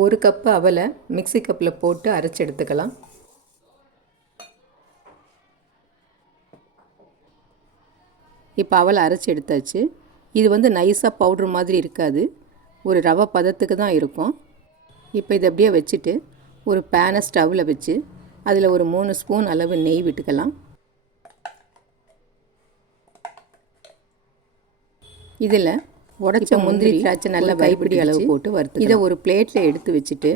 1 cup அவலை mixie கப்பில் போட்டு அரைச்சி எடுத்துக்கலாம். இப்போ அவலை அரைச்சி எடுத்தாச்சு. இது நைஸாக பவுட்ரு மாதிரி இருக்காது, ஒரு ரவை பதத்துக்கு தான் இருக்கும். இப்போ இதை அப்படியே வச்சுட்டு ஒரு பேனை ஸ்டவ்வில் வச்சு அதில் ஒரு 3 ஸ்பூன் அளவு நெய் விட்டுக்கலாம். இதில் உடைச்ச முந்திரி திராட்சை நல்லா கைப்பிடி அளவு போட்டு வறுத்து இதை ஒரு பிளேட்டில் எடுத்து வச்சுட்டு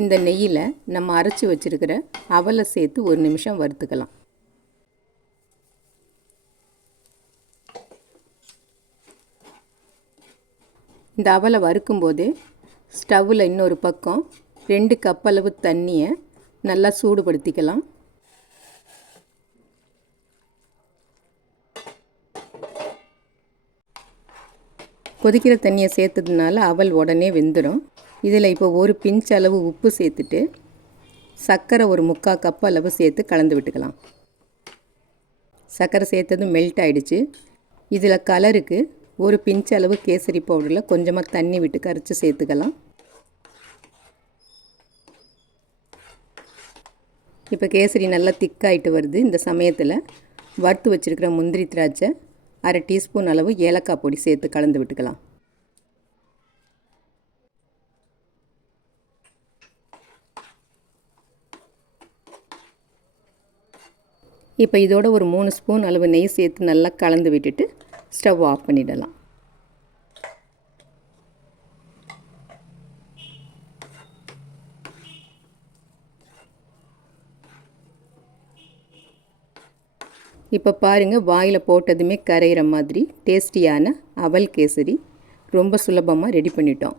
இந்த நெய்யில் நம்ம அரைச்சி வச்சுருக்கிற அவலை சேர்த்து 1 நிமிஷம் வறுத்துக்கலாம். இந்த அவலை வறுக்கும்போதே ஸ்டவ்வில் இன்னொரு பக்கம் 2 கப் அளவு தண்ணியை நல்லா சூடுபடுத்திக்கலாம். கொதிக்கிற தண்ணியை சேர்த்ததுனால அவல் உடனே வெந்துடும். இதில் இப்போ ஒரு பிஞ்ச் அளவு உப்பு சேர்த்துட்டு சர்க்கரை ஒரு 3/4 கப் அளவு சேர்த்து கலந்து விட்டுக்கலாம். சர்க்கரை சேர்த்ததும் மெல்ட் ஆகிடுச்சு. இதில் கலருக்கு ஒரு பிஞ்ச் அளவு கேசரி பவுடரில் கொஞ்சமாக தண்ணி விட்டு கரைச்சி சேர்த்துக்கலாம். இப்போ கேசரி நல்லா திக்காயிட்டு வருது. இந்த சமயத்தில் வறுத்து வச்சுருக்கிற முந்திரி திராட்சை 1/2 டீஸ்பூன் அளவு ஏலக்காய் பொடி சேர்த்து கலந்து விட்டுக்கலாம். இப்போ இதோட ஒரு 3 ஸ்பூன் அளவு நெய் சேர்த்து நல்லா கலந்து விட்டுட்டு ஸ்டவ் ஆஃப் பண்ணிடலாம். இப்போ பாருங்கள், வாயில் போட்டதுமே கரையிற மாதிரி டேஸ்டியான அவல் கேசரி ரொம்ப சுலபமாக ரெடி பண்ணிட்டோம்.